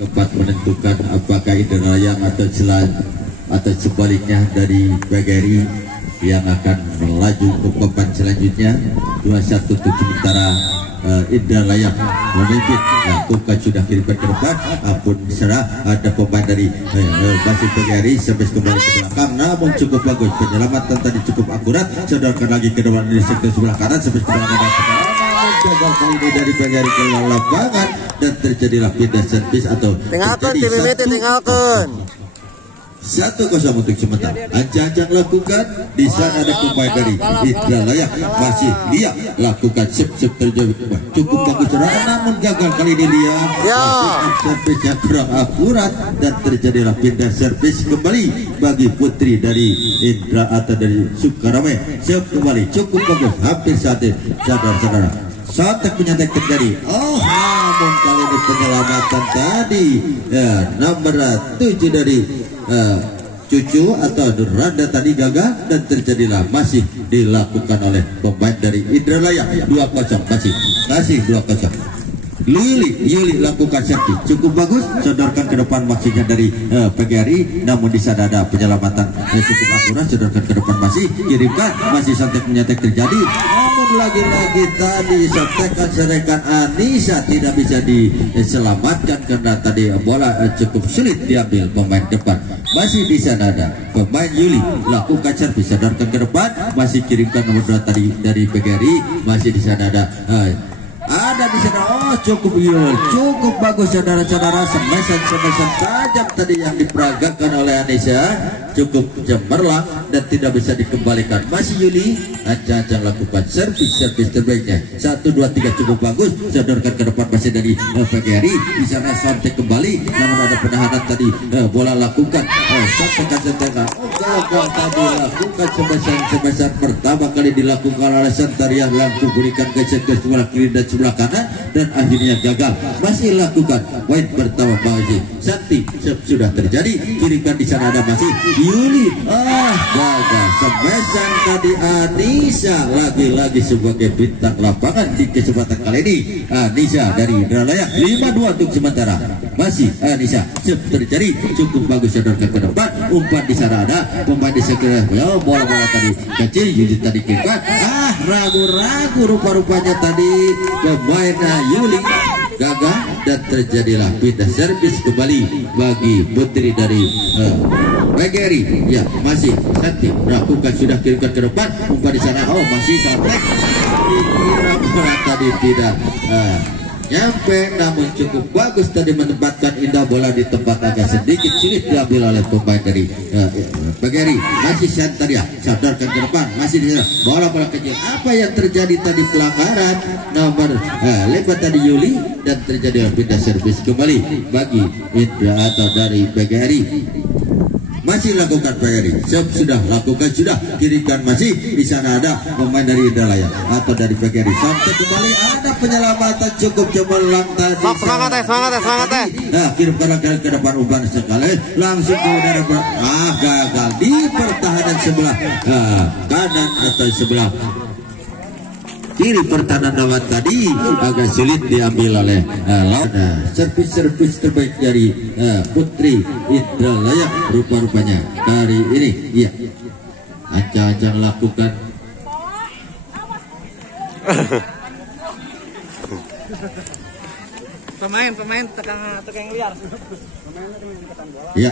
Dapat menentukan apakah Indrayang atau sebaliknya dari PGRI yang akan melaju ke papan selanjutnya. 2-1 untuk sementara Indrayang memimpin. Lakukan sudah kirimkan ke depan, ampun serah, ada pemain dari masih PGRI sampai kembali ke belakang, namun cukup bagus penyelamatan tadi, cukup akurat. Sodorkan lagi ke depan di sektor sebelah kanan sampai kembali ke belakang. Gagal kali ini dari PGRI ke lapangan dan terjadilah pindah servis atau tinggalkan tim ini, tinggalkan 1-0 untuk sementara. Ancang-ancang lakukan. Di sana ada pemain dari Indrayang, masih dia lakukan sip terjadi cukup bagus, namun gagal kali ini dia servis yang kurang akurat dan terjadilah pindah servis kembali bagi putri dari Indra atau dari Sukarame. Sip kembali cukup bagus, hampir saja saudara-saudara. Sontek penyantek terjadi. Namun kali ini penyelamatan tadi nomor 7 dari Cucu atau Randa tadi gagal dan terjadilah masih dilakukan oleh pemain dari Indrayang. 2-0 masih 2-0. Yuli lakukan servis cukup bagus, sodorkan ke depan maksudnya dari PGRI, namun di sana ada penyelamatan cukup akurat, sodorkan ke depan masih kirimkan, masih santai menyantek terjadi, namun lagi-lagi tadi serekan Anissa tidak bisa diselamatkan karena tadi bola cukup sulit diambil pemain depan. Masih di sana ada pemain Yuli lakukan servis, sodorkan ke depan, masih kirimkan nomor 2 tadi dari PGRI, masih di sana ada di sana. Cukup bagus saudara-saudara, semesan tajam tadi yang diperagakan oleh Anissa, cukup cemerlang dan tidak bisa dikembalikan. Masih Yuli ancang-ancang lakukan servis terbaiknya. 1-2-3 cukup bagus, sodorkan ke depan masih dari PGRI. Di sana sampai kembali, namun ada penahanan tadi, bola lakukan santekan gagal tadi lakukan semesan pertama kali dilakukan oleh Santaria, langsung berikan ke sebelah kiri dan sebelah kanan dan akhirnya gagal. Masih lakukan poin pertama bagi Santi sudah terjadi, kirimkan di sana ada masih Yuli. Gagal semesan tadi Anissa, lagi-lagi sebagai bintang lapangan di kesempatan kali ini. Anissa dari Indrayang 5-2 untuk sementara. Masih Anissa terjadi cukup bagus, sodorkan ke depan, umpan di sana ada pemain di sekitar bola tadi kecil, Yuli tadi kirimkan. Ragu-ragu rupa-rupanya tadi pemain Yuli gagal dan terjadilah pindah servis kembali bagi putri dari PGRI. Ya, masih Santi lakukan sudah kirimkan ke depan, umpan di sana masih sampai dikira bola tadi tidak nyampe, namun cukup bagus tadi menempatkan indah bola di tempat agak sedikit sulit diambil oleh pemain dari PGRI. Masih Santaria sadarkan ke depan, masih di sana bola kecil. Apa yang terjadi tadi, pelanggaran nomor lebat tadi Yuli dan terjadi pindah servis kembali bagi Indra atau dari PGRI. Masih lakukan PGRI, sudah lakukan, sudah kirimkan, masih di sana ada pemain dari Indrayang atau dari PGRI. Sampai kembali ada penyelamatan cukup cemerlang tadi. Semangat. Nah, kirimkan ke depan, umpan sekali langsung ke udara. Gagal di pertahanan sebelah kanan atau sebelah kiri pertahanan lawan tadi, agak sulit diambil oleh lawan. Servis terbaik dari putri Indrayang rupa-rupanya kali ini. Iya, ancang-ancang lakukan. Pemain tekan liar. Ya,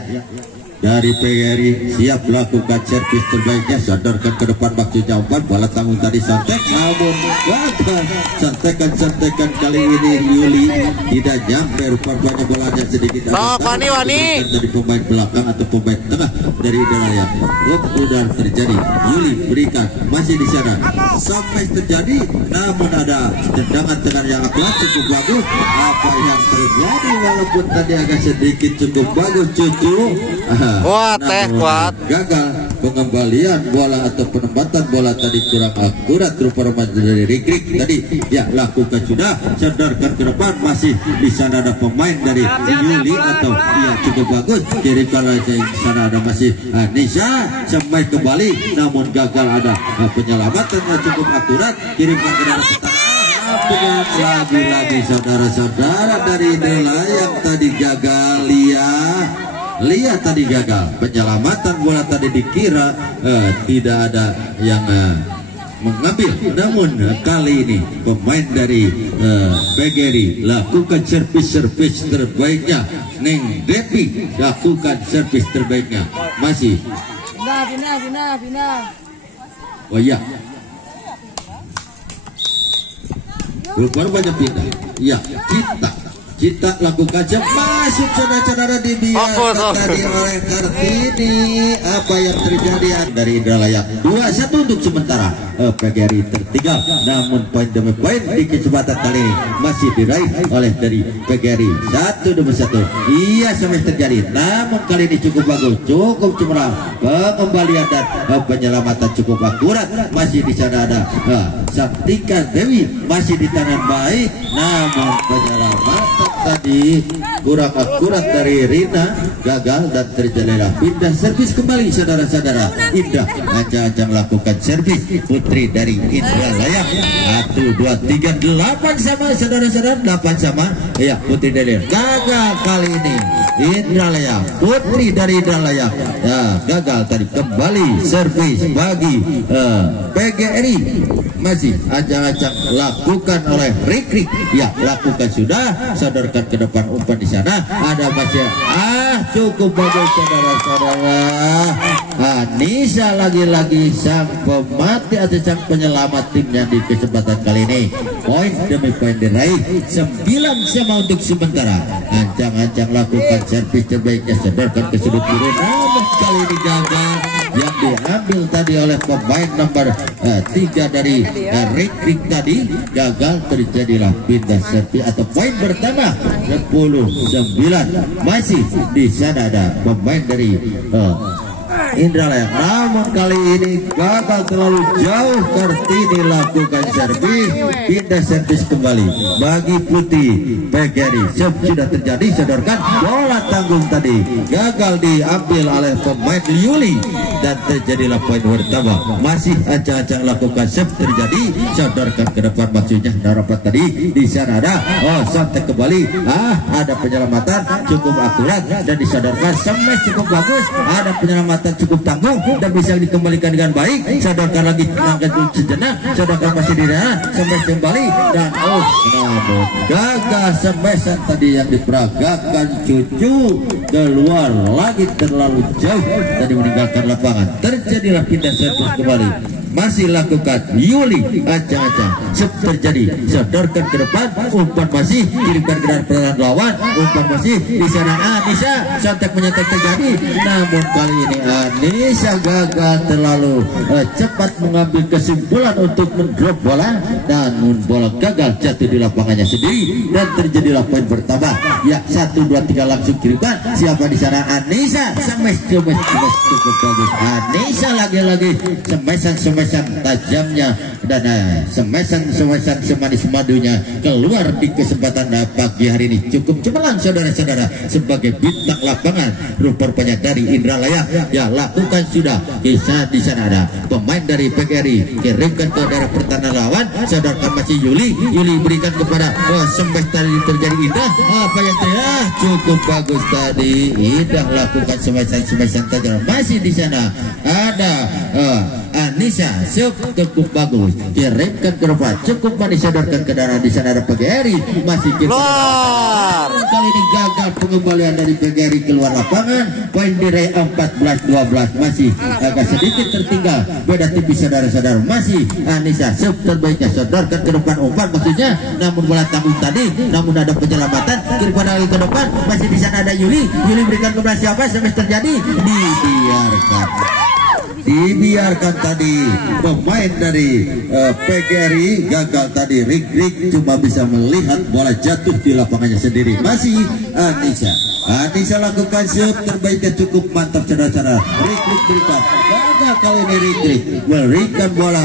dari PGRI siap lakukan servis terbaiknya, sodorkan ke depan maksudnya umpan, bola tanggung tadi Santek, namun gagal. Santekan kali ini Yuli tidak nyampe, rupanya bolanya sedikit dari pemain belakang atau pemain tengah dari Indrayang. Sudah terjadi, Yuli berikan, masih di sana sampai terjadi, namun ada tendangan yang akurat cukup bagus. Apa yang terjadi walaupun tadi agak sedikit cukup bagus Cucu, kuat gagal pengembalian bola atau penempatan bola tadi kurang akurat rupa-rupanya dari Rikrik tadi. Ya, lakukan sudah, sodorkan ke depan, masih di sana ada pemain dari Yuli atau cukup bagus, kirimkan di sana ada masih Anissa, sampai kembali namun gagal, ada penyelamatan yang cukup akurat, kirimkan ke dalam pertahanan. dengan lagi-lagi saudara-saudara dari Indra yang tadi gagal. Lia tadi gagal penyelamatan bola, tadi dikira tidak ada yang mengambil, namun kali ini pemain dari PGRI lakukan servis terbaiknya. Neng Depi lakukan servis terbaiknya. Masih oh ya, baru banyak pindah. Ya, Cita lakukan masuk saudara-saudara, dibiarkan tadi oleh Kartini. Apa yang terjadi dari Indralaya? 2-1 untuk sementara. PGRI tertinggal, namun poin demi poin di kesempatan kali ini masih diraih oleh dari PGRI 1-1. Iya, sampai terjadi, namun kali ini cukup bagus, cukup cemerlang, pengembalian dan penyelamatan cukup akurat. Masih di sana ada Santika Dewi, masih di tangan baik, namun penyelamatan tadi kurang akurat dari Rina, gagal dan terjadilah pindah servis kembali saudara-saudara. Indah Ajang lakukan servis putri dari Indralaya. 1, 2, 3, 8 sama saudara-saudara, 8 sama. Ya, putri dari gagal kali ini. Indralaya, putri dari Indralaya ya, gagal tadi. Kembali servis bagi PGRI. Masih Ajang lakukan oleh Rikrik. Ya, lakukan sudah, sodorkan ke depan umpan di sana. Ada masih cukup bagus saudara-saudara. Anissa lagi-lagi sang pemati atau sang penyelamat timnya di kesempatan kali ini. Poin demi poin diraih, 9 sama untuk sementara. Ancang lakukan servis terbaiknya, sodorkan ke sudut kiri, namun kali ini gagal. Yang diambil tadi oleh pemain nomor 3 dari Rikrik tadi gagal, terjadilah pindah servis atau poin pertama 10-9. Masih di sana ada pemain dari Indralaya, namun kali ini gagal terlalu jauh. Kartini lakukan servis, pindah servis kembali bagi putih PGRI. Sudah terjadi, sodorkan bola tanggung tadi gagal diambil oleh pemain Yuli dan terjadilah poin pertama. Masih Acang lakukan servis, terjadi, sodorkan ke depan, maksudnya dapat tadi. Di sana ada santai kembali, ada penyelamatan cukup akurat dan disodorkan, smash cukup bagus, ada penyelamatan cukup tangguh dan bisa dikembalikan dengan baik. Sodorkan lagi, angkat dulu sejenak, sodorkan masih di sana, smash kembali dan namun gagal smashan tadi yang diperagakan cucu keluar lagi terlalu jauh tadi meninggalkan lapangan. Terjadilah pindah servis kembali. Masih lakukan Yuli Acang terjadi, sodorkan ke depan, umpan masih kirimkan ke dalam pertahanan lawan, umpan masih di sana. Anissa sontak menyentak terjadi, namun kali ini Anissa gagal terlalu cepat mengambil kesimpulan untuk mendrop bola, namun bola gagal jatuh di lapangannya sendiri dan terjadilah poin pertama. Ya, 1, 2, 3 langsung kirimkan. Siapa di sana? Anissa smash cukup bagus. Anissa lagi-lagi smashan tajamnya dan smashan semanis madunya keluar di kesempatan pagi hari ini. Cukup cemerlang saudara-saudara sebagai bintang lapangan. Rupanya dari Indralaya ya, lakukan sudah. Kisah di sana ada pemain dari PGRI, kirimkan ke daerah pertahanan lawan, sodorkan masih Yuli berikan kepada smash tadi terjadi. Indah apa yang terjadi? Cukup bagus tadi. Indah lakukan smashan tajam. Masih di sana ada Anissa cukup bagus, kirimkan ke depan, cukup manis, sodorkan ke daerah. Di sana ada PGRI, masih kita kali ini gagal pengembalian dari PGRI keluar lapangan. Poin diraih 14-12, masih agak sedikit tertinggal beda tipis saudara-saudara. Masih Anissa terbaiknya, sodorkan ke depan umpan maksudnya, namun bola tanggung tadi, namun ada penyelamatan, kirimkan lagi ke depan. Masih di sana ada Yuli berikan kepada siapa? Sampai terjadi, dibiarkan tadi pemain dari PGRI gagal tadi. Rikrik cuma bisa melihat bola jatuh di lapangannya sendiri. Masih Anissa lakukan terbaiknya, cukup mantap saudara-saudara. Rikrik berikan, gagal kali ini. Rikrik berikan bola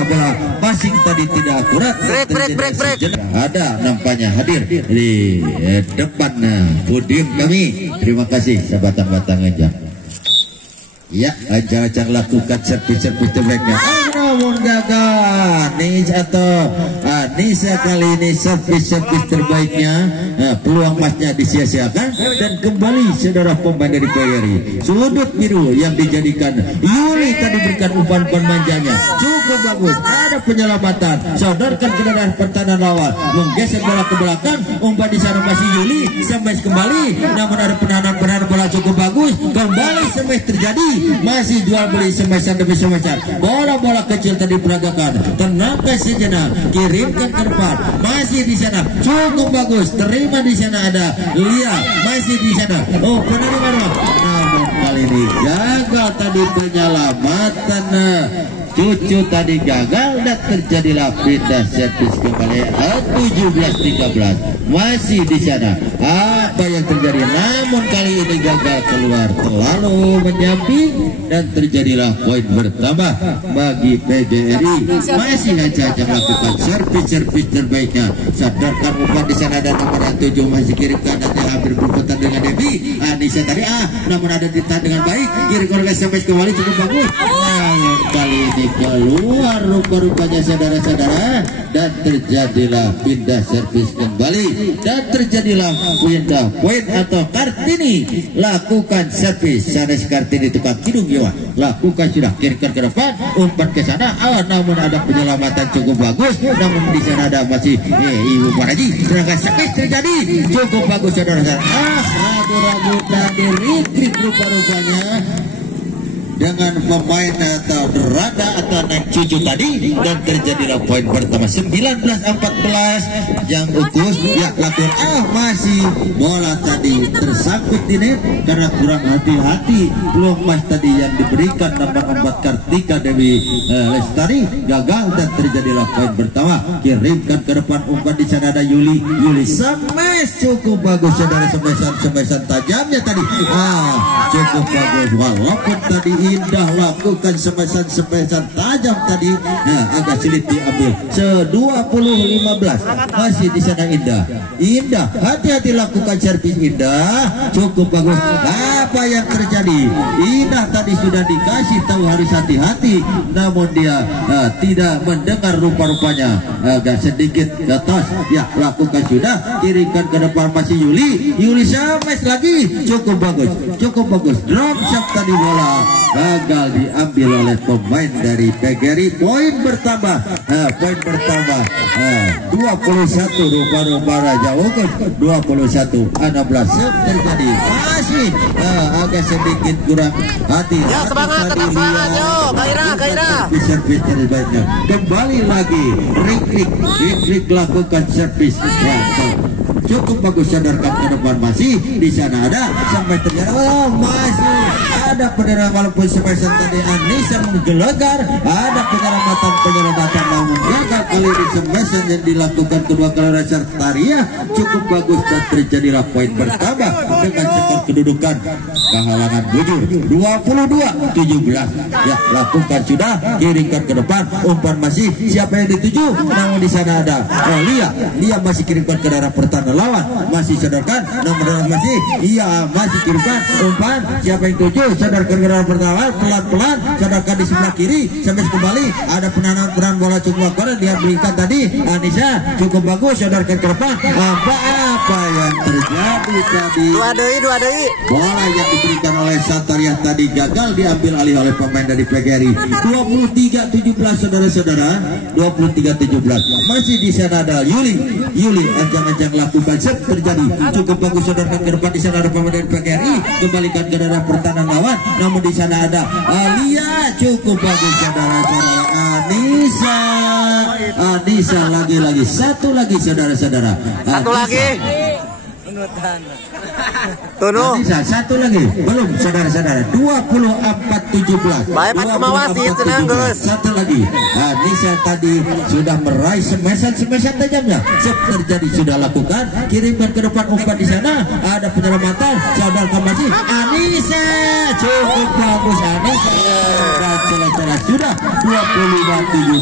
passing tadi tidak akurat. Break. Ada nampaknya hadir di depan podium kami. Terima kasih sahabat-sahabat Ajang. Ya, Ajang lakukan servis terbaiknya, namun gagal. Anissa kali ini servis terbaiknya, peluang emasnya disia-siakan dan kembali saudara pemain dari PGRI. Sudut biru yang dijadikan Yuli tadi berikan umpan manjanya cukup bagus, ada penyelamatan, sodorkan kendaraan pertahanan lawan, menggeser bola ke belakang, umpan di sana masih Yuli, smash kembali, namun ada penahanan bola cukup bagus, kembali smash terjadi, masih jual beli smashan demi smashan, bola-bola kecil tadi peragakan, tenangkan sejenak, kirimkan ke depan, masih di sana cukup bagus, terima di sana ada Lia, masih di sana, oh penerima namun kali ini gagal tadi penyelamatan. Cucu tadi gagal dan terjadilah pindah servis kembali 17-13 masih di sana. Apa yang terjadi? Namun kali ini gagal keluar terlalu menyamping dan terjadilah poin bertambah bagi PGRI. Masih saja melakukan servis terbaiknya. Sadarkan umpan di sana dan nomor 7 masih kirimkan dan hampir berputar dengan Devi. Anissa tadi namun ada ditahan dengan baik. Kirim ke servis kembali cukup bagus. Namun kali ini keluar rupa-rupanya saudara-saudara dan terjadilah pindah servis kembali dan terjadilah pindah poin atau Kartini lakukan servis. Sanes Kartini tukang kidung jiwa lakukan sudah kirimkan ke depan umpan ke sana namun ada penyelamatan cukup bagus, namun di sana ada masih Ibu Paraji sedangkan servis terjadi cukup bagus saudara-saudara. Ragu-ragu tadi retrik rupa-rupanya dengan pemain atau Rada atau naik cucu tadi dan terjadilah poin pertama 19-14 yang ukus ya lakukan masih bola tadi tersangkut di net karena kurang hati-hati. Peluang emas tadi yang diberikan nomor 4 Kartika Dewi Lestari gagal dan terjadilah poin pertama. Kirimkan ke depan umpan di sana ada Yuli smash cukup bagus saudara, smashan tajamnya tadi cukup bagus walaupun tadi indah lakukan smashan tajam tadi agak sulit diambil 20-15 masih di sana indah hati-hati lakukan servis indah cukup bagus. Apa yang terjadi? Indah tadi sudah dikasih tahu harus hati-hati namun dia tidak mendengar rupa-rupanya agak sedikit ke atas ya lakukan sudah kirimkan ke depan masih Yuli smash lagi cukup bagus drop shot tadi bola gagal diambil oleh pemain dari PGRI. Poin bertambah 21 rupa-rupa Raja Ukur 21-16 terjadi masih agak sedikit kurang hati ya semangat tetap semangat yo gairah servis terbaiknya kembali lagi Rik lakukan servis cukup bagus sadarkan ke depan masih di sana ada sampai terjadi masih ada penyerangan walaupun smash tadi Anissa menggelegar ada penyelamatan namun gagal kali ini smash yang dilakukan kedua kali Raja Taria cukup bagus dan terjadilah poin pertama dengan skor kedudukan kehalangan bujur 22-17 ya lakukan sudah kirimkan ke depan umpan masih siapa yang dituju namun di sana ada Lia masih kirimkan ke daerah pertahanan lawan masih sadarkan nomor masih masih kirimkan umpan siapa yang tuju sadarkan ke daerah pertahanan pelan-pelan sadarkan di sebelah kiri sampai kembali ada penahanan bola cukup bagus dia berikan tadi Anissa cukup bagus sadarkan ke depan apa yang terjadi tadi dua deui bola yang diberikan oleh Sataria tadi gagal diambil alih oleh pemain dari PGRI 23-17 saudara-saudara 23-17 masih di sana ada Yuli ancang-ancang lakukan set terjadi cukup bagus saudara ke depan di sana ada pemain dari PGRI kembalikan ke daerah pertahanan lawan namun di sana ada Alia cukup bagus saudara-saudara Anissa lagi satu lagi saudara-saudara satu lagi Tono satu lagi belum saudara-saudara 24-17 baik sama wasit senang guys satu lagi Anissa tadi sudah meraih smashan tajamnya terjadi sudah lakukan kirimkan ke depan umpan di sana ada penyelamatan saudara kembali Anissa cukup bagus Anissa dan sudah 25-17